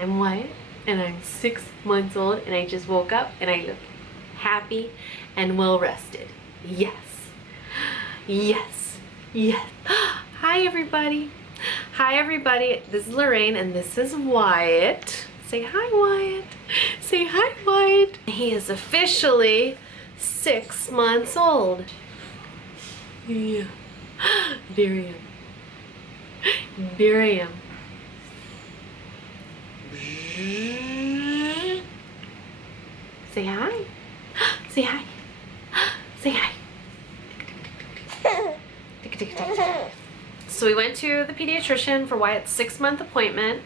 I'm Wyatt, and I'm 6 months old, and I just woke up, and I look happy and well rested. Yes. Yes. Yes. Hi, everybody. Hi, everybody. This is Lorraine, and this is Wyatt. Say hi, Wyatt. Say hi, Wyatt. He is officially 6 months old. Yeah. There I am. There I am. Say hi. Say hi. Say hi. So we went to the pediatrician for Wyatt's 6-month appointment.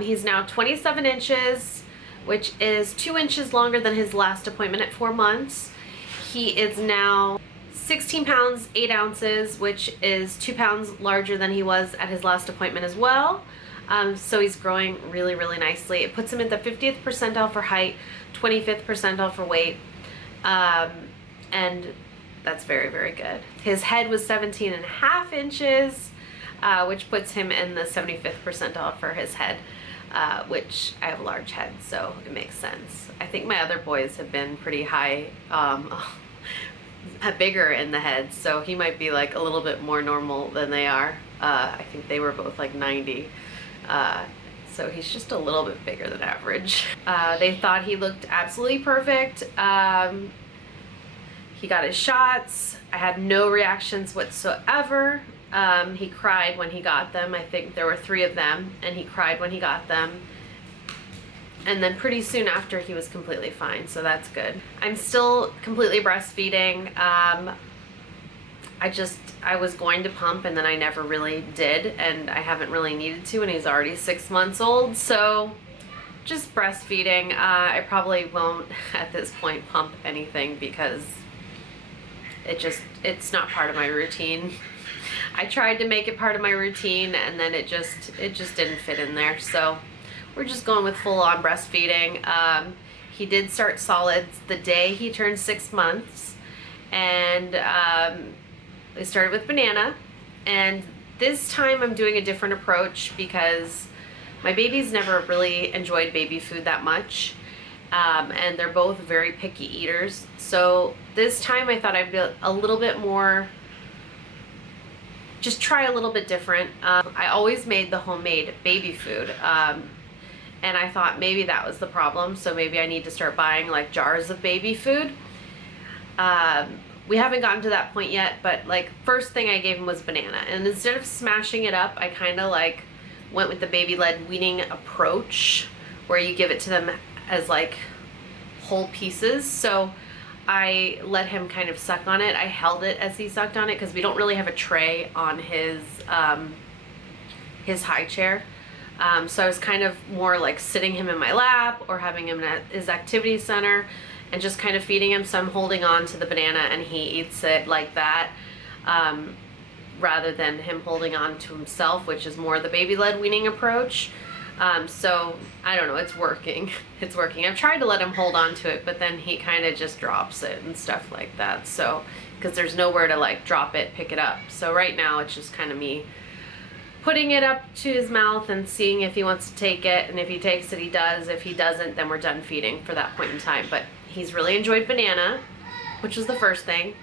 He's now 27 inches, which is 2 inches longer than his last appointment at 4 months. He is now 16 pounds, 8 ounces, which is 2 pounds larger than he was at his last appointment as well. So he's growing really, really nicely. It puts him at the 50th percentile for height, 25th percentile for weight, and that's very, very good. His head was 17.5 inches, which puts him in the 75th percentile for his head, which I have a large head, so it makes sense. I think my other boys have been pretty high, bigger in the head, so he might be like a little bit more normal than they are. I think they were both like 90. So he's just a little bit bigger than average. They thought he looked absolutely perfect. He got his shots. I had no reactions whatsoever. He cried when he got them. I think there were 3 of them, and he cried when he got them. And then pretty soon after, he was completely fine, so that's good. I'm still completely breastfeeding. I was going to pump, and then I never really did, and I haven't really needed to, and he's already 6 months old, so just breastfeeding. I probably won't at this point pump anything because it's not part of my routine. I tried to make it part of my routine, and then it just didn't fit in there, so we're just going with full-on breastfeeding. He did start solids the day he turned 6 months, and I started with banana, and this time I'm doing a different approach because my babies never really enjoyed baby food that much, and they're both very picky eaters. So this time I thought I'd be a little bit more, just try a little bit different. I always made the homemade baby food, and I thought maybe that was the problem, so maybe I need to start buying like jars of baby food. We haven't gotten to that point yet, but like first thing I gave him was banana, and instead of smashing it up, I kind of like went with the baby-led weaning approach where you give it to them as like whole pieces. So I let him kind of suck on it. I held it as he sucked on it because we don't really have a tray on his high chair. So I was kind of more like sitting him in my lap or having him at his activity center and just kind of feeding him. So I'm holding on to the banana and he eats it like that, rather than him holding on to himself, which is more the baby-led weaning approach. So I don't know, it's working. It's working. I've tried to let him hold on to it, but then he kind of just drops it and stuff like that. So, because there's nowhere to like drop it, pick it up. So right now it's just kind of me putting it up to his mouth and seeing if he wants to take it, and if he takes it, he does. If he doesn't, then we're done feeding for that point in time. But he's really enjoyed banana, which was the first thing.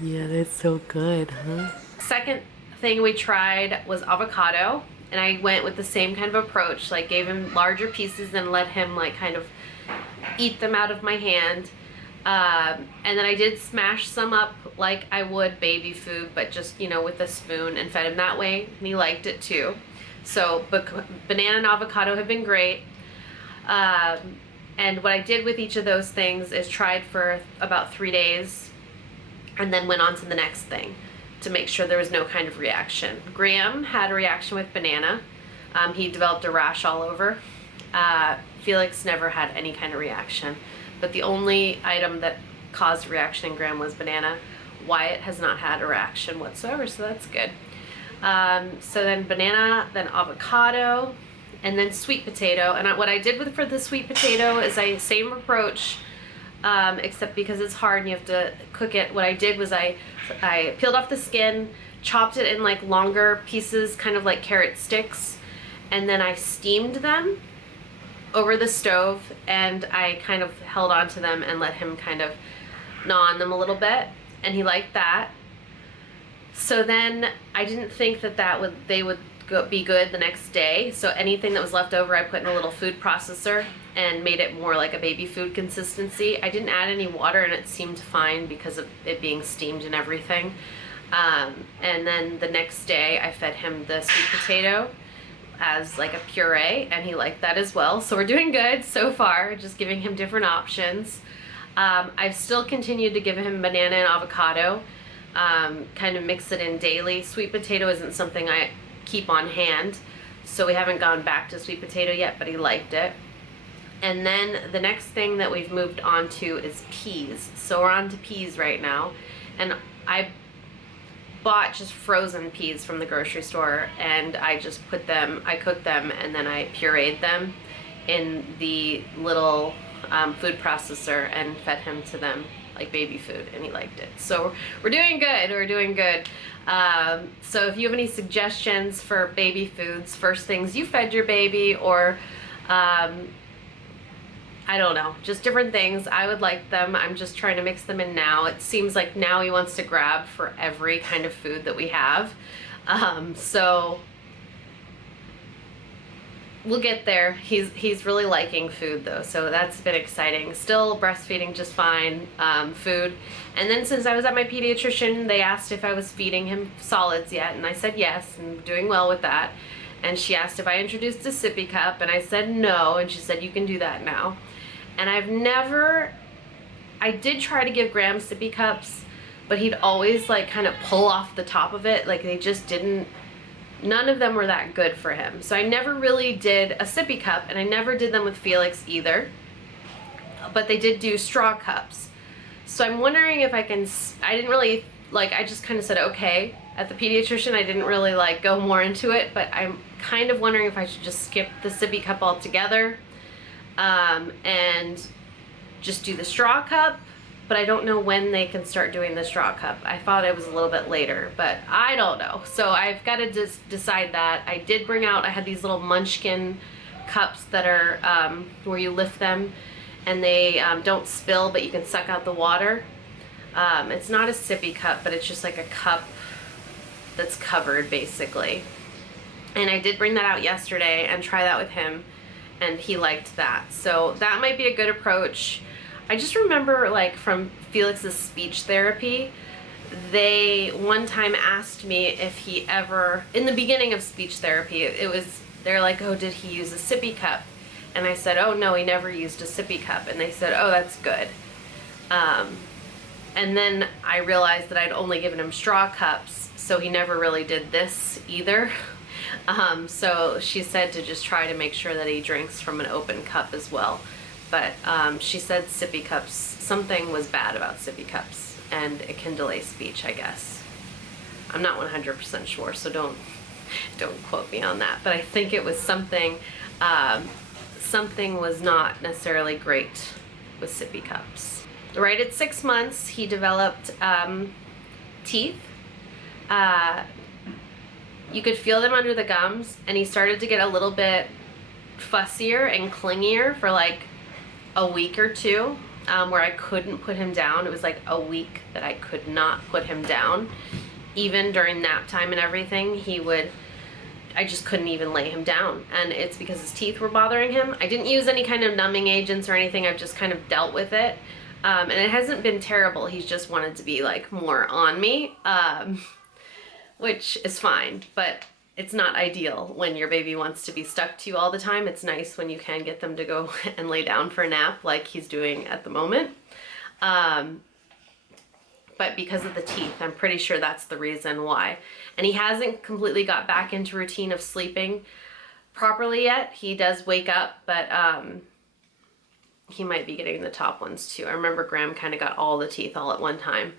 Yeah, that's so good, huh? Second thing we tried was avocado, and I went with the same kind of approach, like gave him larger pieces and let him like kind of eat them out of my hand. And then I did smash some up like I would baby food, but just, you know, with a spoon, and fed him that way, and he liked it too. So, but banana and avocado have been great. And what I did with each of those things is tried for about 3 days and then went on to the next thing to make sure there was no kind of reaction. Graham had a reaction with banana. He developed a rash all over. Felix never had any kind of reaction, but the only item that caused a reaction in Graham was banana. Wyatt has not had a reaction whatsoever, so that's good. So then banana, then avocado, and then sweet potato. And what I did for the sweet potato is same approach, except because it's hard and you have to cook it. What I did was I peeled off the skin, chopped it in like longer pieces, kind of like carrot sticks, and then I steamed them over the stove, and I kind of held on to them and let him kind of gnaw on them a little bit, and he liked that. So then I didn't think that they would be good the next day, so anything that was left over I put in a little food processor and made it more like a baby food consistency. I didn't add any water and it seemed fine because of it being steamed and everything. And then the next day I fed him the sweet potato as like a puree, and he liked that as well. So we're doing good so far, just giving him different options. I've still continued to give him banana and avocado, kind of mix it in daily. Sweet potato isn't something I keep on hand, so we haven't gone back to sweet potato yet, but he liked it. And then the next thing that we've moved on to is peas. So we're on to peas right now, and I bought just frozen peas from the grocery store, and I just cooked them, and then I pureed them in the little food processor and fed him to them like baby food, and he liked it. So we're doing good, so if you have any suggestions for baby foods, first things you fed your baby, or I don't know, just different things, I would like them. I'm just trying to mix them in now. It seems like now he wants to grab for every kind of food that we have. So we'll get there. He's really liking food though, so that's been exciting. Still breastfeeding just fine, food. And then since I was at my pediatrician, they asked if I was feeding him solids yet, and I said yes, and doing well with that. And she asked if I introduced a sippy cup, and I said no, and she said you can do that now. And I did try to give Graham sippy cups, but he'd always like kind of pull off the top of it, like they just didn't, none of them were that good for him. So I never really did a sippy cup, and I never did them with Felix either, but they did do straw cups. So I'm wondering if I didn't really, like, I just kind of said okay at the pediatrician. I didn't really like go more into it, but I'm kind of wondering if I should just skip the sippy cup altogether, and just do the straw cup. But I don't know when they can start doing the straw cup. I thought it was a little bit later, but I don't know. So I've got to decide that. I did bring out, I had these little munchkin cups that are where you lift them and they don't spill, but you can suck out the water. It's not a sippy cup, but it's just like a cup that's covered basically. And I did bring that out yesterday and try that with him, and he liked that. So that might be a good approach. I just remember, like, from Felix's speech therapy, they one time asked me if he ever, in the beginning of speech therapy, they're like, oh, did he use a sippy cup? And I said, oh no, he never used a sippy cup. And they said, oh, that's good. And then I realized that I'd only given him straw cups, so he never really did this either. So she said to just try to make sure that he drinks from an open cup as well. But she said sippy cups, something was bad about sippy cups, and it can delay speech, I guess. I'm not 100% sure, so don't quote me on that. But I think it was something, something was not necessarily great with sippy cups. Right at 6 months, he developed teeth. You could feel them under the gums, and he started to get a little bit fussier and clingier for like a week or two, where I couldn't put him down. It was like a week that I could not put him down. Even during nap time and everything, I just couldn't even lay him down. And it's because his teeth were bothering him. I didn't use any kind of numbing agents or anything. I've just kind of dealt with it. And it hasn't been terrible. He's just wanted to be like more on me, which is fine, but it's not ideal when your baby wants to be stuck to you all the time. It's nice when you can get them to go and lay down for a nap like he's doing at the moment. But because of the teeth, I'm pretty sure that's the reason why. And he hasn't completely got back into routine of sleeping properly yet. He does wake up, but he might be getting the top ones too. I remember Graham kind of got all the teeth all at one time.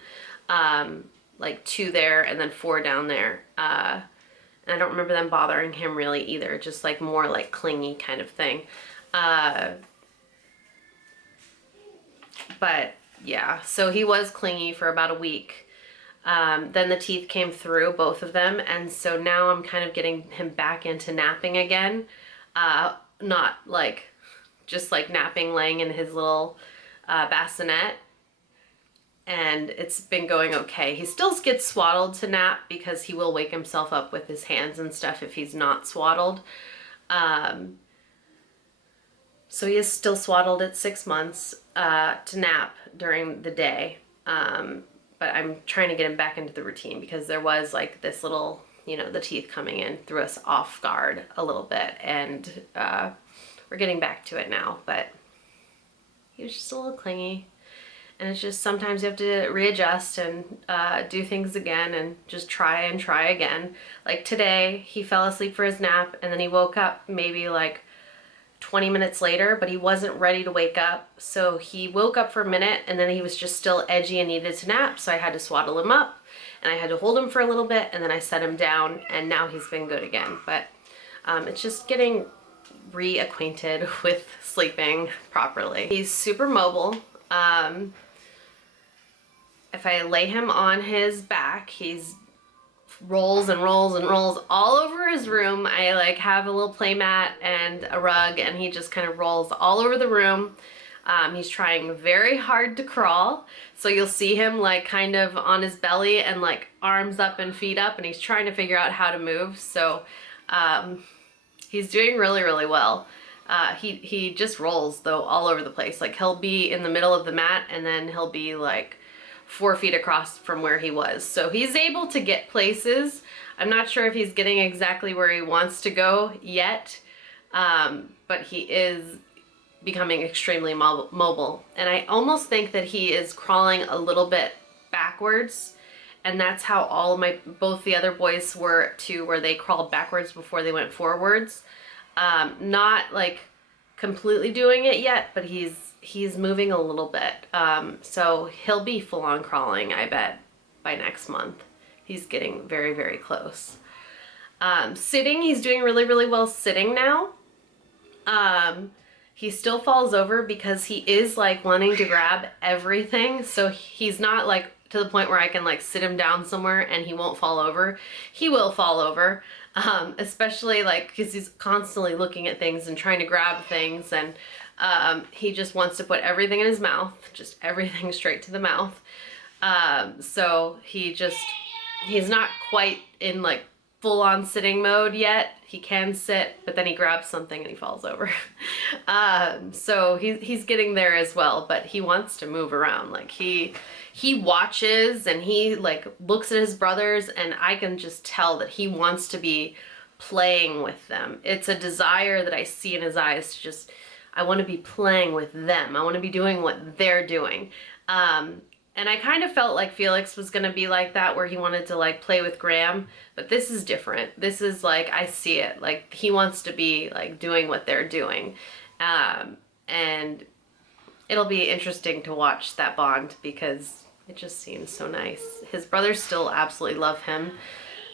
Like 2 there and then 4 down there. And I don't remember them bothering him really either, just like more like clingy kind of thing. But yeah, so he was clingy for about a week. Then the teeth came through, both of them, and so now I'm kind of getting him back into napping again. Not like, just like napping, laying in his little bassinet. And it's been going okay. He still gets swaddled to nap because he will wake himself up with his hands and stuff if he's not swaddled. So he is still swaddled at 6 months to nap during the day. But I'm trying to get him back into the routine because there was like this little, you know, the teeth coming in threw us off guard a little bit, and we're getting back to it now, but he was just a little clingy. And it's just sometimes you have to readjust and do things again and just try and try again. Like today, he fell asleep for his nap and then he woke up maybe like 20 minutes later, but he wasn't ready to wake up. So he woke up for a minute and then he was just still edgy and needed to nap. So I had to swaddle him up and I had to hold him for a little bit and then I set him down and now he's been good again. But it's just getting reacquainted with sleeping properly. He's super mobile. If I lay him on his back, he's rolls and rolls and rolls all over his room. I like have a little play mat and a rug and he just kind of rolls all over the room. He's trying very hard to crawl. So you'll see him like kind of on his belly and like arms up and feet up and he's trying to figure out how to move. So he's doing really, really well. He just rolls though all over the place. Like he'll be in the middle of the mat and then he'll be like 4 feet across from where he was. So he's able to get places. I'm not sure if he's getting exactly where he wants to go yet, but he is becoming extremely mobile. And I almost think that he is crawling a little bit backwards. And that's how all of both the other boys were too, where they crawled backwards before they went forwards. Not like completely doing it yet, but he's moving a little bit. So he'll be full on crawling, I bet, by next month. He's getting very, very close. Sitting, he's doing really, really well sitting now. He still falls over because he is like wanting to grab everything. So he's not like to the point where I can like sit him down somewhere and he won't fall over. He will fall over, especially like because he's constantly looking at things and trying to grab things, and he just wants to put everything in his mouth, just everything straight to the mouth. So he's not quite in like full on sitting mode yet. He can sit, but then he grabs something and he falls over. So he's getting there as well, but he wants to move around. Like he watches and he like looks at his brothers, and I can just tell that he wants to be playing with them. It's a desire that I see in his eyes to just, I want to be playing with them. I want to be doing what they're doing. And I kind of felt like Felix was going to be like that, where he wanted to like play with Graham, but this is different. This is like, I see it. Like he wants to be like doing what they're doing. And it'll be interesting to watch that bond because it just seems so nice. His brothers still absolutely love him.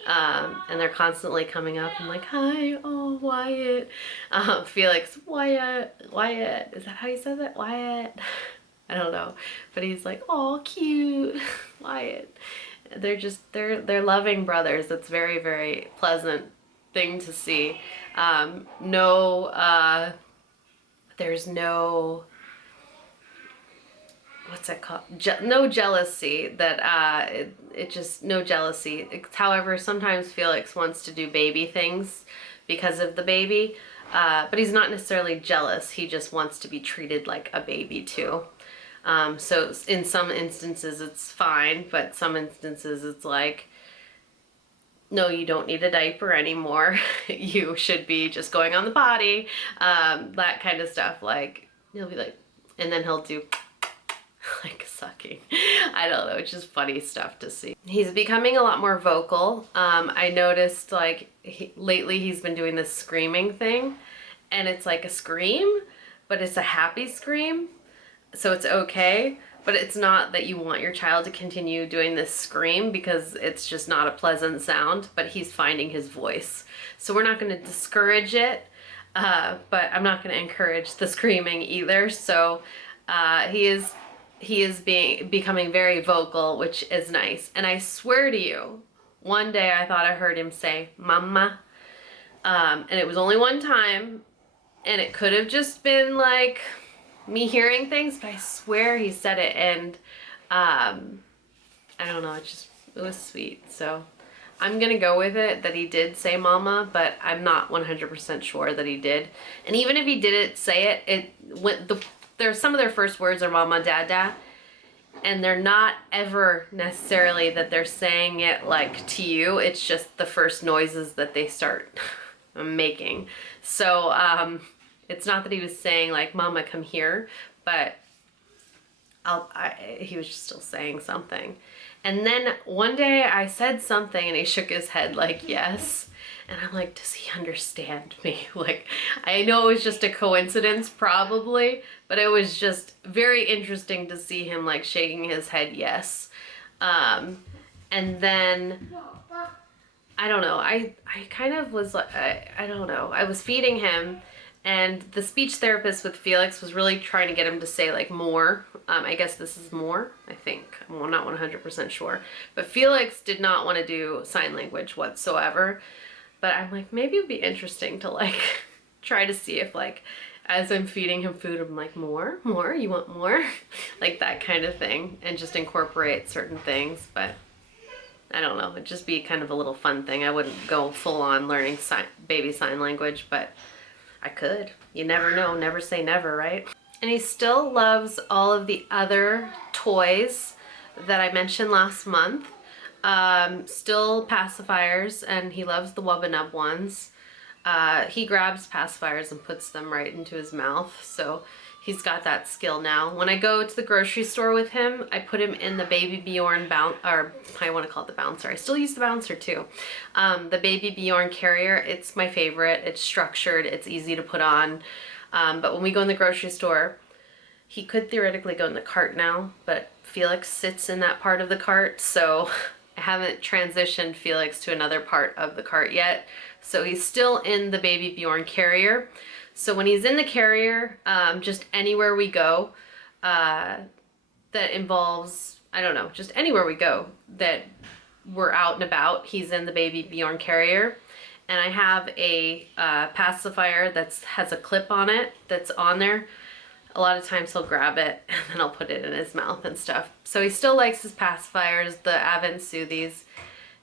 And they're constantly coming up and like, hi, oh, Wyatt. Felix, Wyatt, is that how he says it? Wyatt. I don't know, but he's like, oh, cute, Wyatt. They're loving brothers. It's very, very pleasant thing to see. There's no, what's that called? No jealousy that, no jealousy. However, sometimes Felix wants to do baby things because of the baby, but he's not necessarily jealous. He just wants to be treated like a baby too. So in some instances it's fine, but some instances it's like, no, you don't need a diaper anymore. You should be just going on the potty. That kind of stuff. Like he'll be like, and then he'll do like sucking. I don't know. It's just funny stuff to see. He's becoming a lot more vocal. I noticed like lately he's been doing this screaming thing, and it's like a scream, but it's a happy scream. So it's okay, but it's not that you want your child to continue doing this scream because it's just not a pleasant sound, but he's finding his voice. So we're not going to discourage it, but I'm not going to encourage the screaming either. So he is becoming very vocal, which is nice. And I swear to you, one day I thought I heard him say mama, and it was only one time, and it could have just been like me hearing things, but I swear he said it, and I don't know, it was sweet. So I'm gonna go with it that he did say mama, but I'm not 100% sure that he did. And even if he didn't say it, there's some of their first words are mama, dada, and they're not ever necessarily that they're saying it like to you. It's just the first noises that they start making. So it's not that he was saying like mama come here, but he was just still saying something. And then one day I said something and he shook his head like yes, and I'm like, does he understand me? Like, I know it was just a coincidence probably, but it was just very interesting to see him like shaking his head yes. And then I don't know, I kind of was like, I don't know, I was feeding him, and the speech therapist with Felix was really trying to get him to say like more. I guess this is more, I think. I'm not 100% sure. But Felix did not want to do sign language whatsoever. But I'm like, maybe it'd be interesting to like try to see if like, as I'm feeding him food, I'm like, more, you want more? Like that kind of thing, and just incorporate certain things. But I don't know, it'd just be kind of a little fun thing. I wouldn't go full on learning baby sign language, but I could. You never know, never say never, right? And he still loves all of the other toys that I mentioned last month. Still pacifiers, and he loves the Wubba Nub ones. He grabs pacifiers and puts them right into his mouth, so he's got that skill now. When I go to the grocery store with him, I put him in the Baby Bjorn or I want to call it the bouncer. I still use the bouncer too. The Baby Bjorn carrier, it's my favorite. It's structured, it's easy to put on. But when we go in the grocery store, he could theoretically go in the cart now, but Felix sits in that part of the cart, so I haven't transitioned Felix to another part of the cart yet. So he's still in the Baby Bjorn carrier. So when he's in the carrier, just anywhere we go, that involves, I don't know, just anywhere we go that we're out and about, he's in the Baby Bjorn carrier. And I have a pacifier that has a clip on it that's on there. A lot of times he'll grab it and then I'll put it in his mouth and stuff. So he still likes his pacifiers, the Avent Soothies.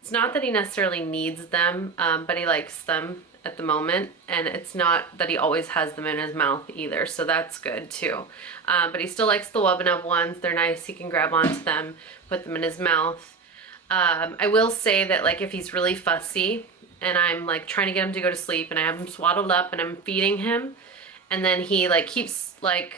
It's not that he necessarily needs them, but he likes them at the moment, and it's not that he always has them in his mouth either, so that's good too. But he still likes the Wubba Nub ones. They're nice. He can grab onto them, put them in his mouth. I will say that like if he's really fussy and I'm like trying to get him to go to sleep and I have him swaddled up and I'm feeding him, and then he like keeps like,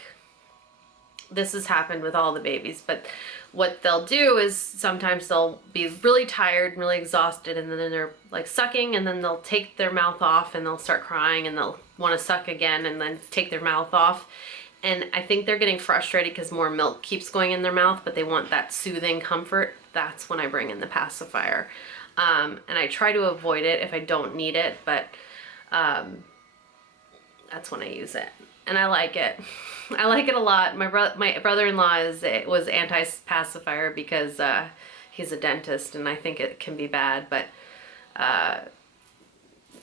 this has happened with all the babies, but what they'll do is sometimes they'll be really tired and really exhausted, and then they're like sucking, and then they'll take their mouth off and they'll start crying and they'll want to suck again and then take their mouth off. And I think they're getting frustrated because more milk keeps going in their mouth, but they want that soothing comfort. That's when I bring in the pacifier. And I try to avoid it if I don't need it, but that's when I use it. And I like it. I like it a lot. My brother-in-law was anti-pacifier because he's a dentist, and I think it can be bad, but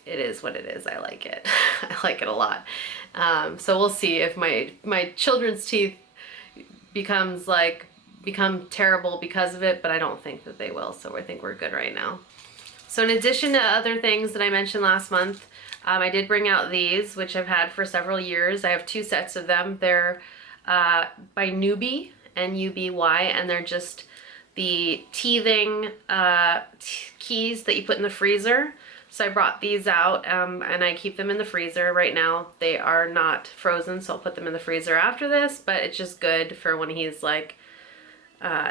it is what it is. I like it. I like it a lot. So we'll see if my children's teeth become terrible because of it, but I don't think that they will, so I think we're good right now. So in addition to other things that I mentioned last month, I did bring out these, which I've had for several years. I have 2 sets of them. They're by Nuby, N-U-B-Y, and they're just the teething keys that you put in the freezer. So I brought these out, and I keep them in the freezer right now. They are not frozen, so I'll put them in the freezer after this, but it's just good for when he's like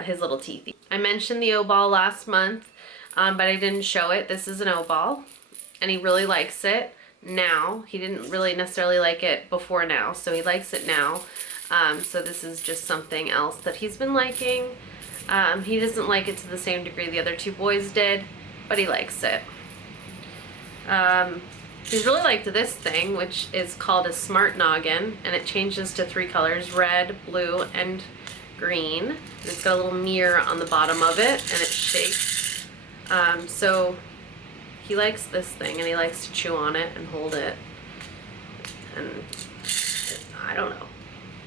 his little teethy. I mentioned the O-ball last month, but I didn't show it. This is an O-ball, and he really likes it now. He didn't really necessarily like it before now, so he likes it now. So this is just something else that he's been liking. He doesn't like it to the same degree the other two boys did, but he likes it. He's really liked this thing, which is called a Smart Noggin, and it changes to 3 colors, red, blue, and green. And it's got a little mirror on the bottom of it, and it shakes. So he likes this thing, and he likes to chew on it and hold it. And I don't know.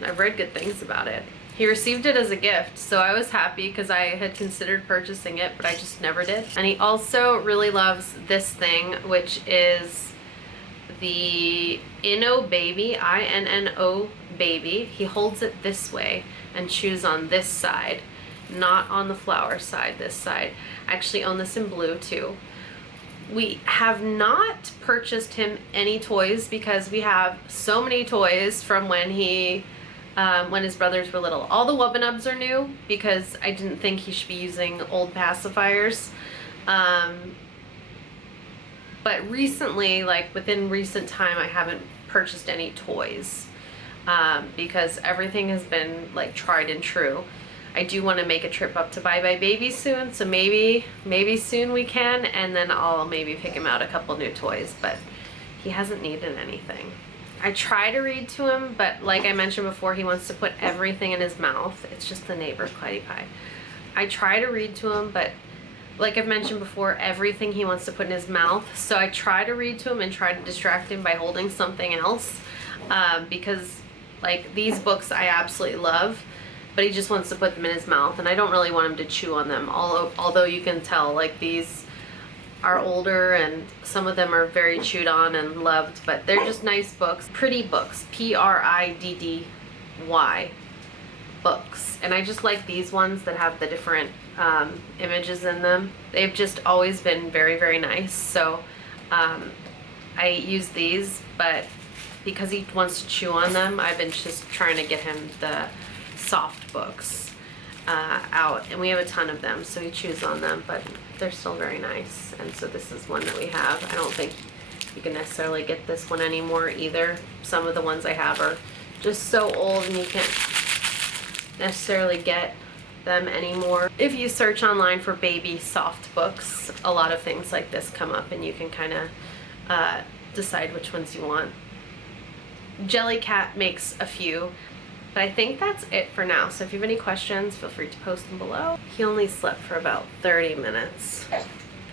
I've read good things about it. He received it as a gift, so I was happy because I had considered purchasing it, but I just never did. And he also really loves this thing, which is the Inno Baby, I-N-N-O Baby. He holds it this way and chews on this side, not on the flower side, this side. I actually own this in blue too. We have not purchased him any toys because we have so many toys from when his brothers were little. All the Wubbanubs are new because I didn't think he should be using old pacifiers. But recently, like within recent time, I haven't purchased any toys because everything has been like tried and true. I do want to make a trip up to Bye Bye Baby soon, so maybe soon we can, and then I'll maybe pick him out a couple new toys, but he hasn't needed anything. I try to read to him, but like I mentioned before, he wants to put everything in his mouth. It's just the neighbor Clyde Pie. I try to read to him, but like I've mentioned before, everything he wants to put in his mouth. So I try to read to him and try to distract him by holding something else, because like these books I absolutely love, but he just wants to put them in his mouth, and I don't really want him to chew on them. Although you can tell, like these are older and some of them are very chewed on and loved, but they're just nice books, pretty books, P-R-I-D-D-Y books. And I just like these ones that have the different images in them. They've just always been very, very nice. So I use these, but because he wants to chew on them, I've been just trying to get him the soft books out, and we have a ton of them, so he chews on them, but they're still very nice. And so this is one that we have. I don't think you can necessarily get this one anymore either. Some of the ones I have are just so old and you can't necessarily get them anymore. If you search online for baby soft books, a lot of things like this come up, and you can kind of decide which ones you want. Jellycat makes a few, but I think that's it for now. So if you have any questions, feel free to post them below. He only slept for about 30 minutes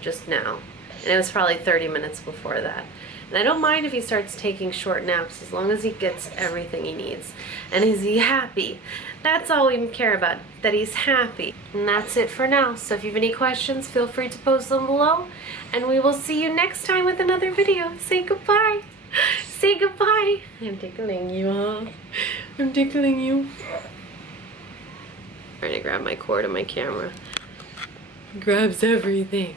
just now, and it was probably 30 minutes before that. And I don't mind if he starts taking short naps as long as he gets everything he needs. And is he happy? That's all we care about, that he's happy. And that's it for now. So if you have any questions, feel free to post them below, and we will see you next time with another video. Say goodbye. Say goodbye. I'm tickling you, huh? I'm tickling you. I'm trying to grab my cord and my camera. He grabs everything.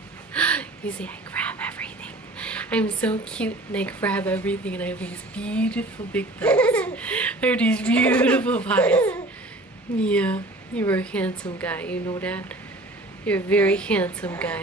You see, I grab everything. I'm so cute and I grab everything, and I have these beautiful big thighs. I have these beautiful thighs. Yeah, you're a handsome guy, you know that? You're a very handsome guy.